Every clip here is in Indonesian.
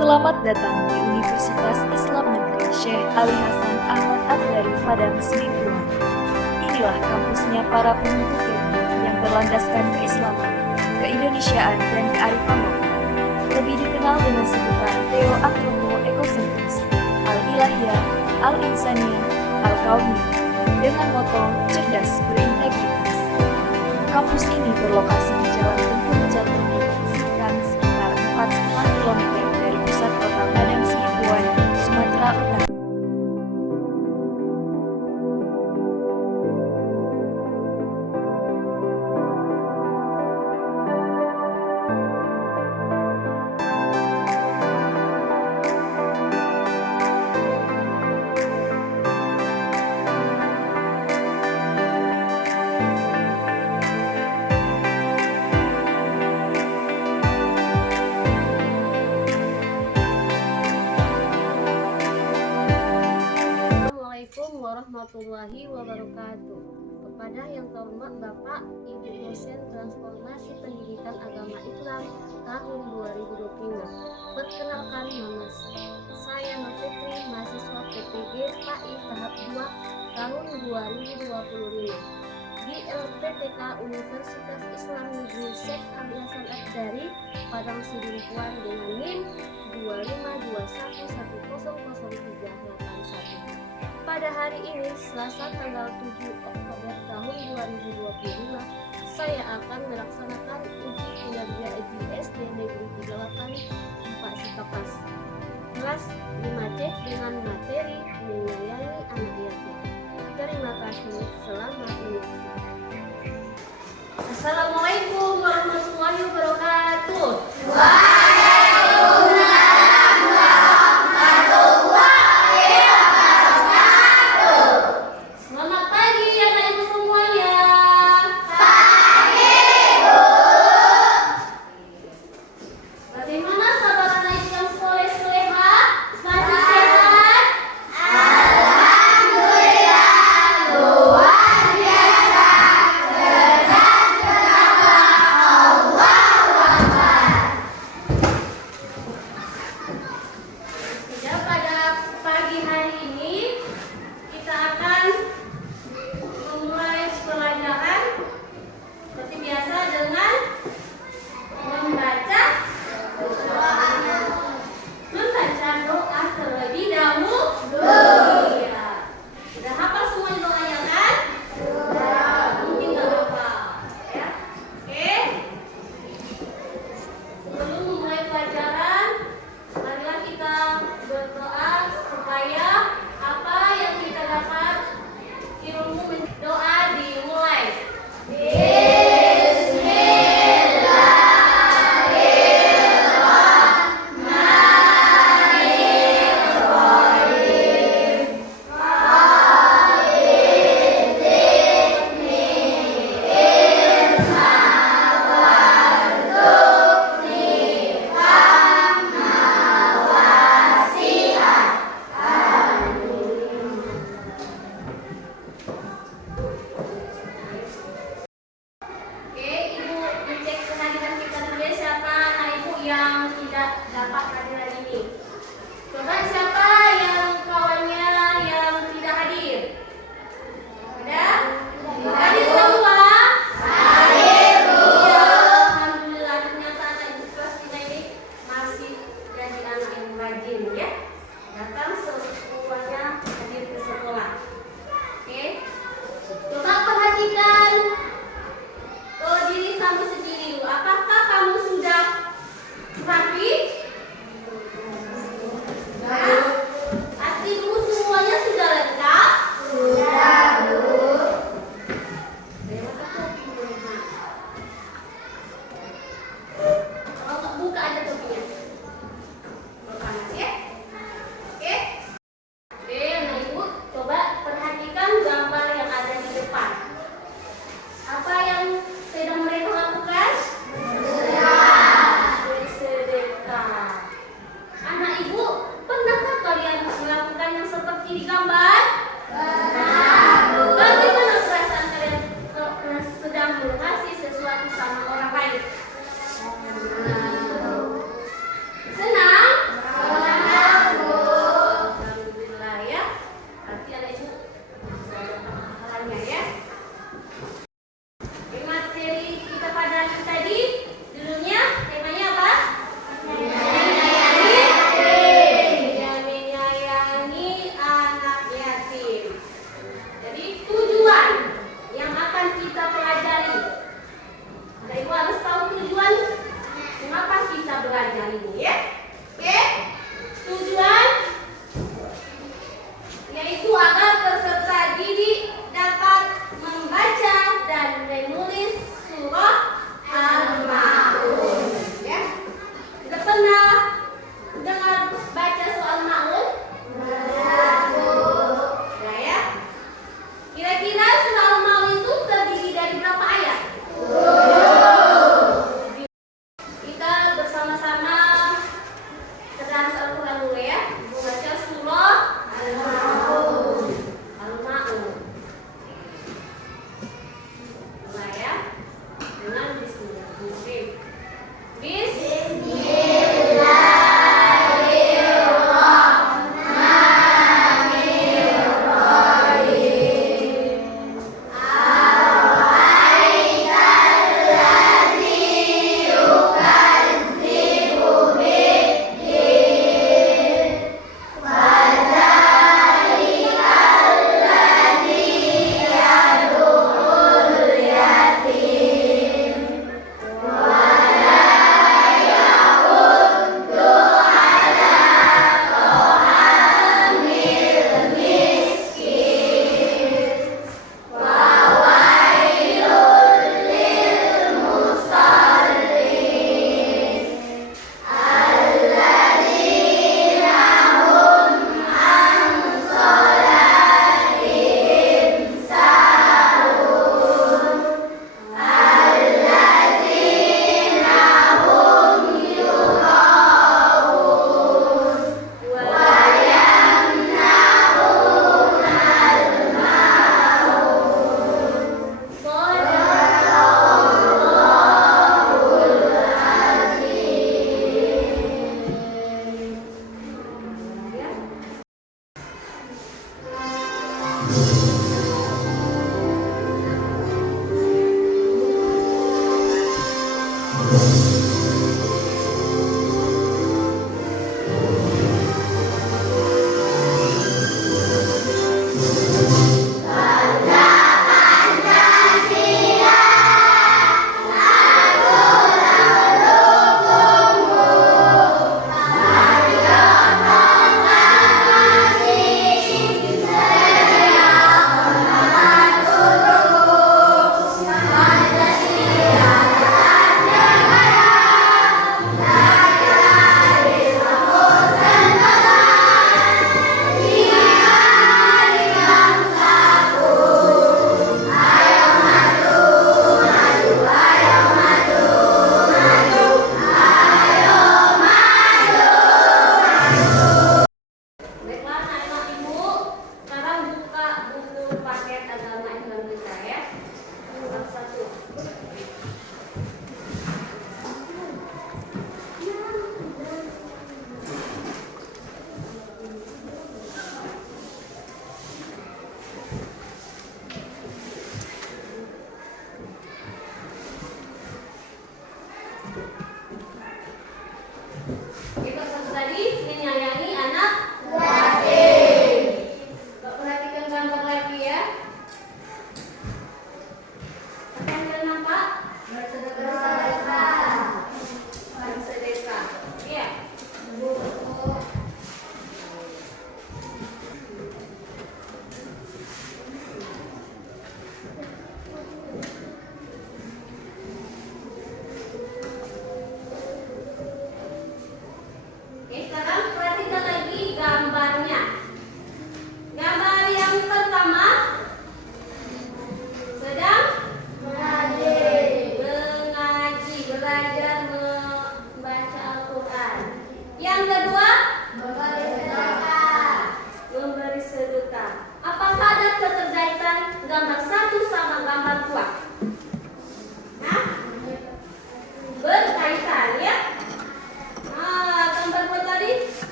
Selamat datang di Universitas Islam Negeri Syekh Ali Hasan Ahmad Al-Bari Padang Sidimpuan. Inilah kampusnya para penuntut ilmu yang berlandaskan keislaman, keindonesiaan, dan kearifan lokal. Lebih dikenal dengan sebutan Theo Antropo Ekosentris, Al-Ilahiyah, Al-Insaniyah, Al-Kauniyah, dengan moto cerdas berintegritas. Kampus ini berlokasi di Jalan Tempur Jateng, Singkang, sekitar 4,5 km dari pusat kota Padang Sidimpuan, Sumatera Utara. Assalamualaikum warahmatullahi wabarakatuh. Kepada yang terhormat Bapak Ibu dosen Transformasi Pendidikan Agama Islam tahun 2025. Perkenalkan, nama saya Nur Fitri, mahasiswa PPG PAI tahap 2 tahun 2025 di LPTK Universitas Islam Negeri Syekh Ali Hasan Al-Bari Padang Sidimpuan dengan NIM 251010381. Pada hari ini, Selasa tanggal 7 Oktober tahun 2025, saya akan melaksanakan uji kinerja SD Negeri 38 4 Sikapas, kelas 5C dengan materi menyayangi anak yatim. Terima kasih, selamat menyaksikan. Assalamualaikum warahmatullahi wabarakatuh. Yang tidak dapat hadir hari ini. Coba siapa yang kawannya yang tidak hadir? Ada? Hadir semua? Hadir, Bu. Alhamdulillah, ternyata anak ibu kelas 5 ini masih jadi anak yang rajin ya. Datang semuanya hadir ke sekolah. Oke. Coba perhatikan diri kamu sendiri. Apakah kamu sudah rapi? Nah, hatimu semuanya sudah lengkap? Sudah, Bu. Kalau nggak buka aja topinya. Panas ya?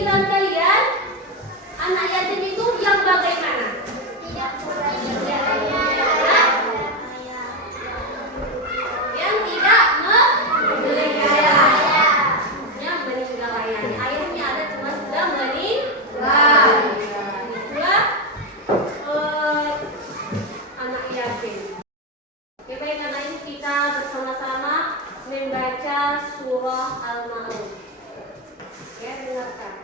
pikiran kalian anak yatim itu yang bagaimana? Yang tidak membeli ayah. Yang meninggal ayahnya. Ayahnya ada cuma sudah meninggal. Itulah anak yatim. Oke, baik, karena ini kita bersama-sama membaca surah Al-Ma'un. Oke, dengarkan.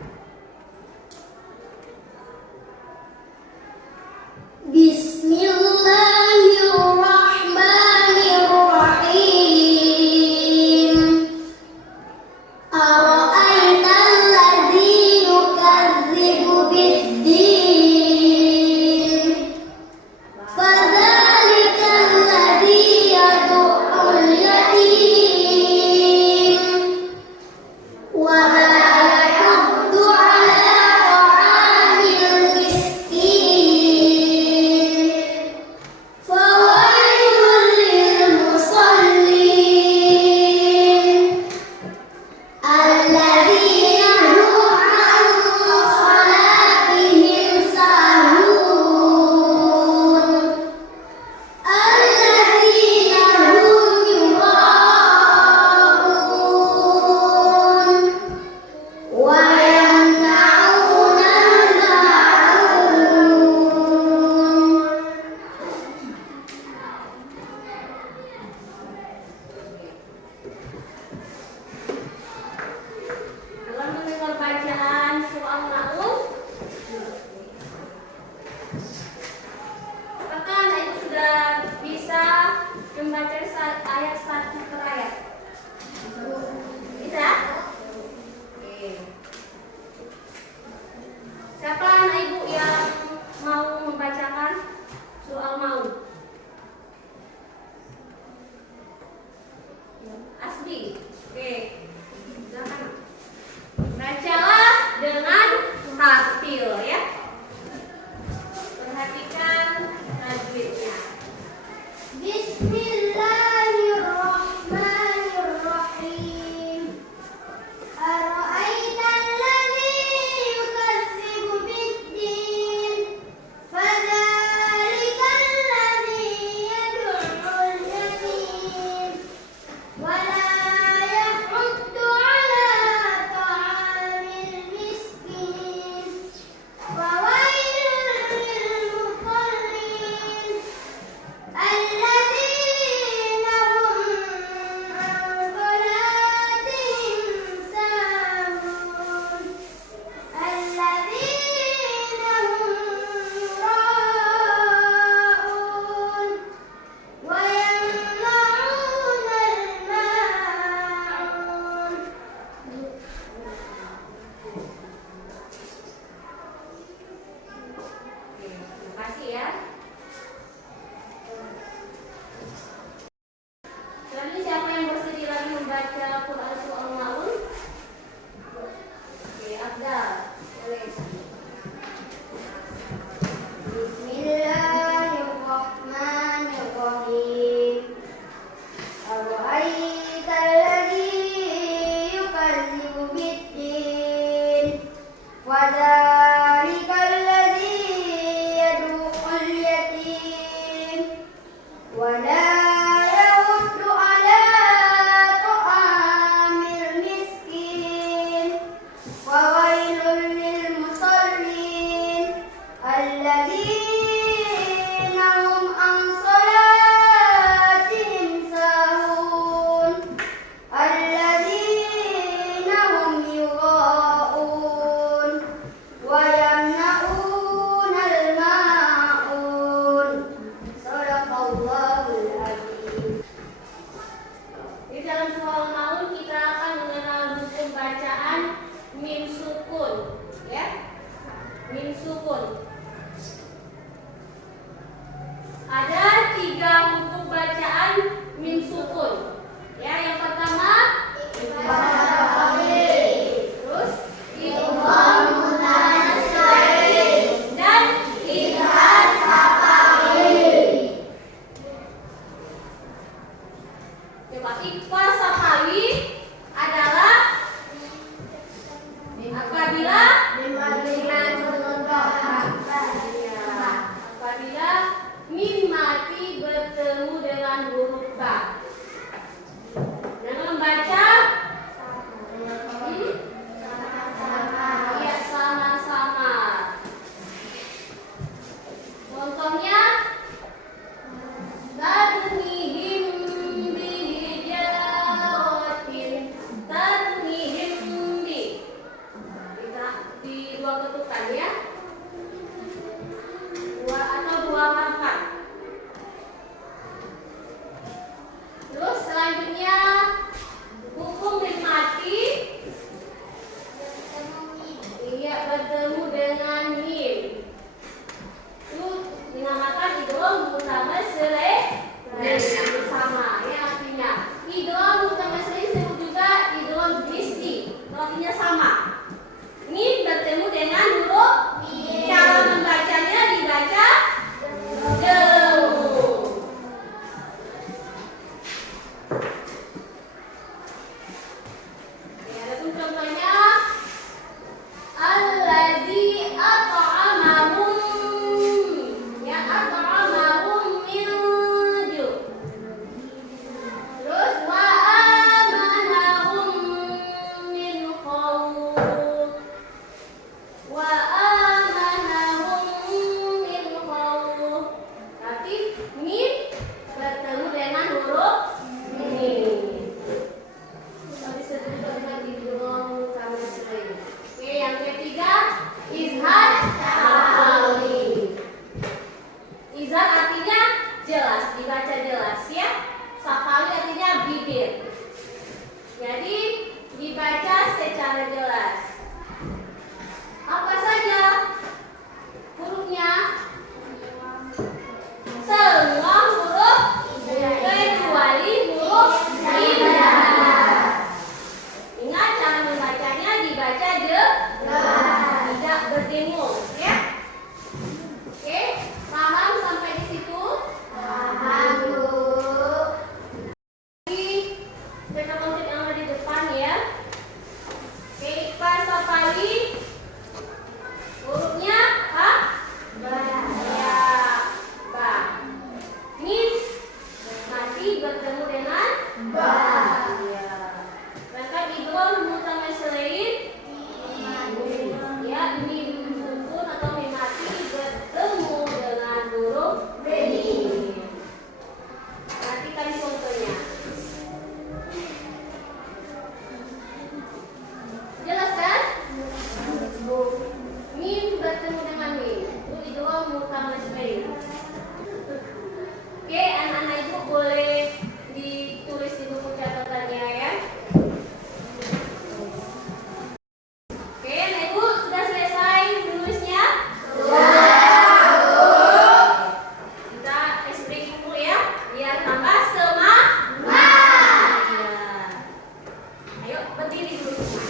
Ayo berdiri dulu semua.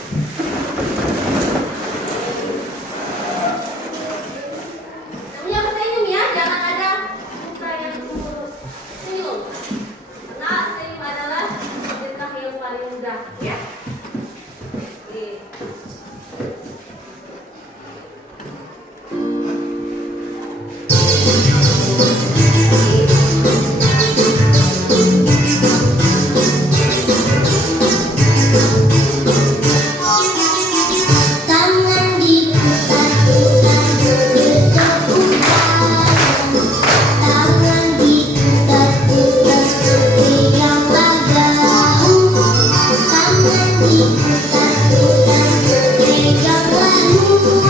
Namanya senyum ya, jangan ada muka yang kurus. Senyum. Karena senyum adalah sedekah yang paling mudah ya. Oke. Tangan diputar-putar berdetak-detak. Tangan diputar-putar berpeganglah bahu. Tangan diputar-putar berpeganglah mulut.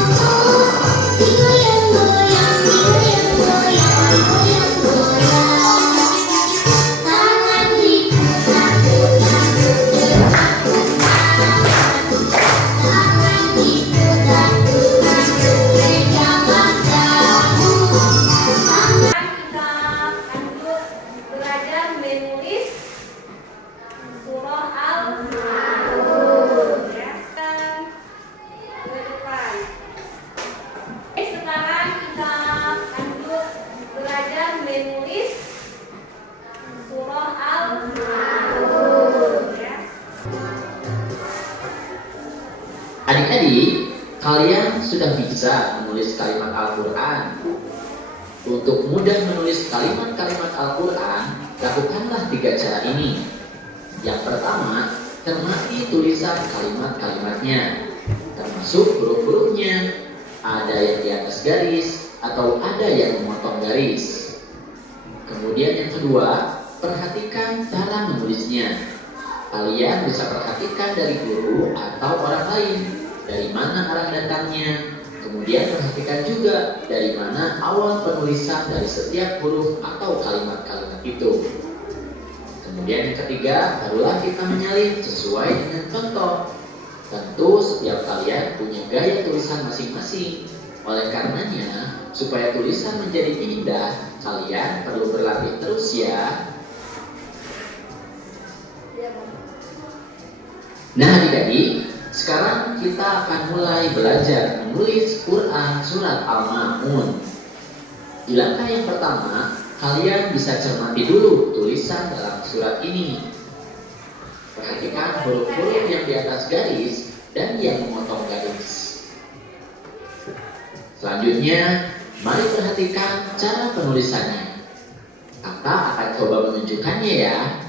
Digoyang-goyang, digoyang-goyang, digoyang-goyang. Tangan diputar-putar berdetak-detak. Tangan diputar-putar berpeganglah bahu. Kita lanjut belajar menulis surah Al-Mulk ya. Ke depan. Sekarang kita lanjut belajar menulis surah Al-Mulk ya. Adik-adik, kalian sudah bisa menulis kalimat Al-Quran. Untuk mudah menulis kalimat-kalimat Al-Quran, lakukanlah 3 cara ini. Yang pertama, cermati tulisan kalimat-kalimatnya, termasuk huruf-hurufnya. Ada yang di atas garis atau ada yang memotong garis. Kemudian yang kedua, perhatikan cara menulisnya. Kalian bisa perhatikan dari guru atau orang lain, dari mana arah datangnya. Kemudian perhatikan juga dari mana awal penulisan dari setiap huruf atau kalimat-kalimat itu. Kemudian yang ketiga, barulah kita menyalin sesuai dengan contoh. Tentu setiap kalian punya gaya tulisan masing-masing. Oleh karenanya, supaya tulisan menjadi indah, kalian perlu berlatih terus ya. Nah adik-adik, sekarang kita akan mulai belajar menulis Quran Surat Al-Ma'un. Di langkah yang pertama, kalian bisa cermati dulu tulisan dalam surat ini. Perhatikan huruf-huruf yang di atas garis dan yang memotong garis. Selanjutnya, mari perhatikan cara penulisannya. Kakak akan coba menunjukkannya ya.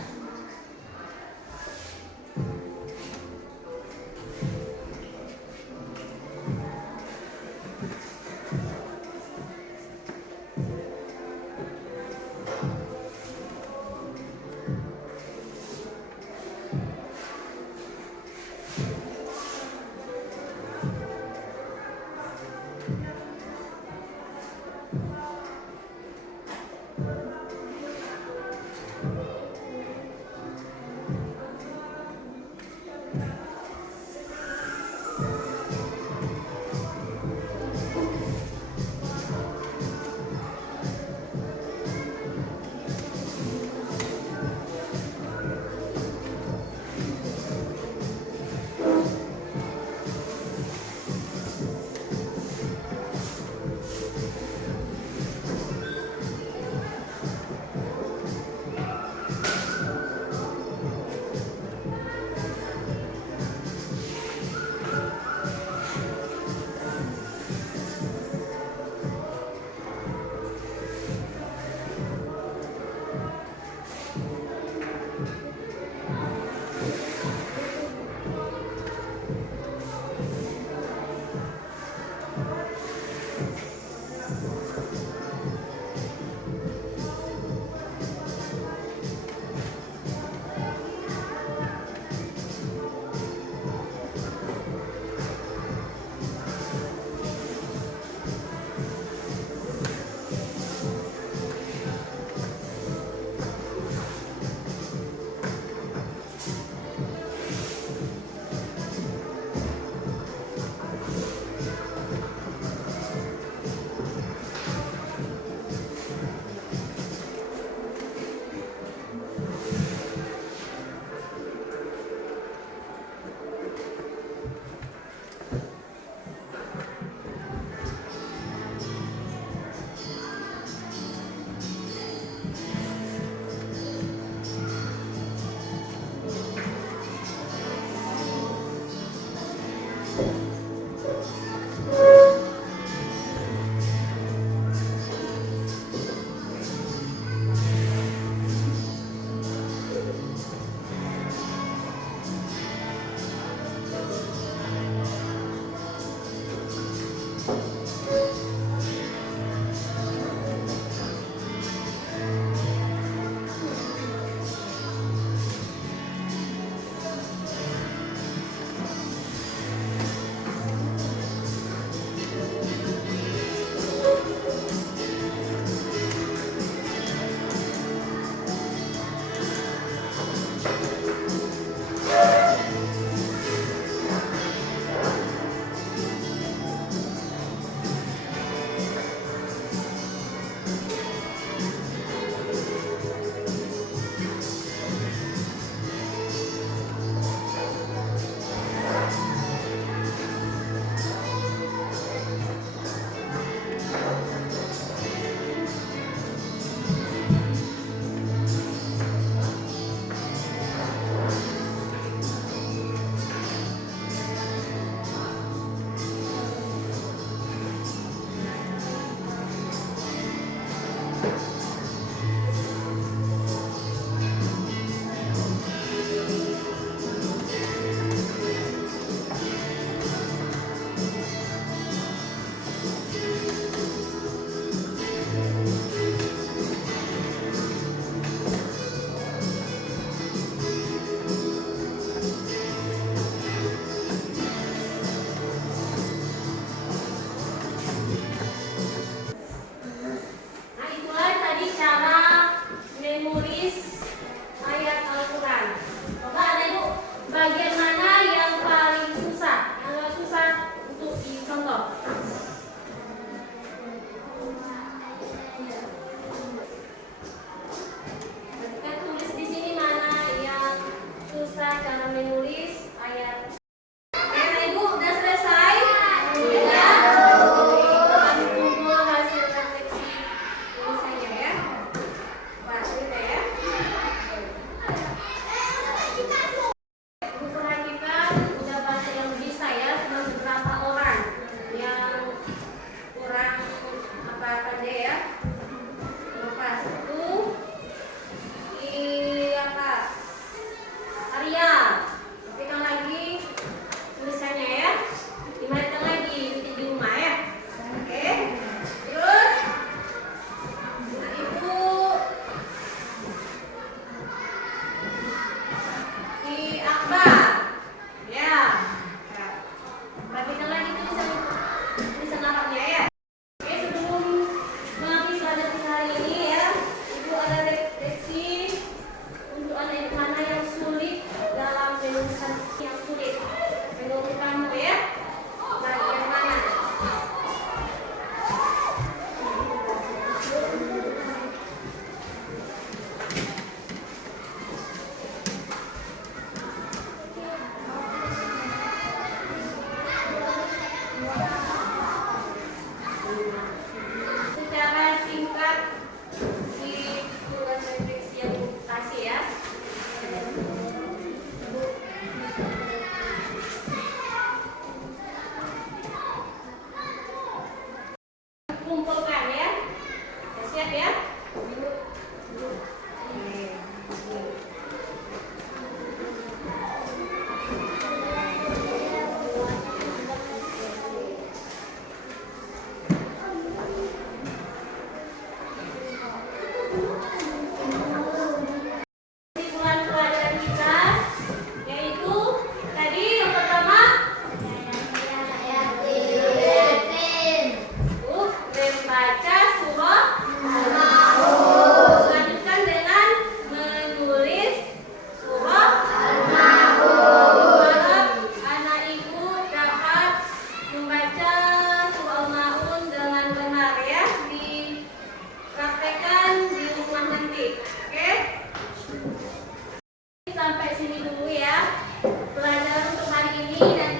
nanti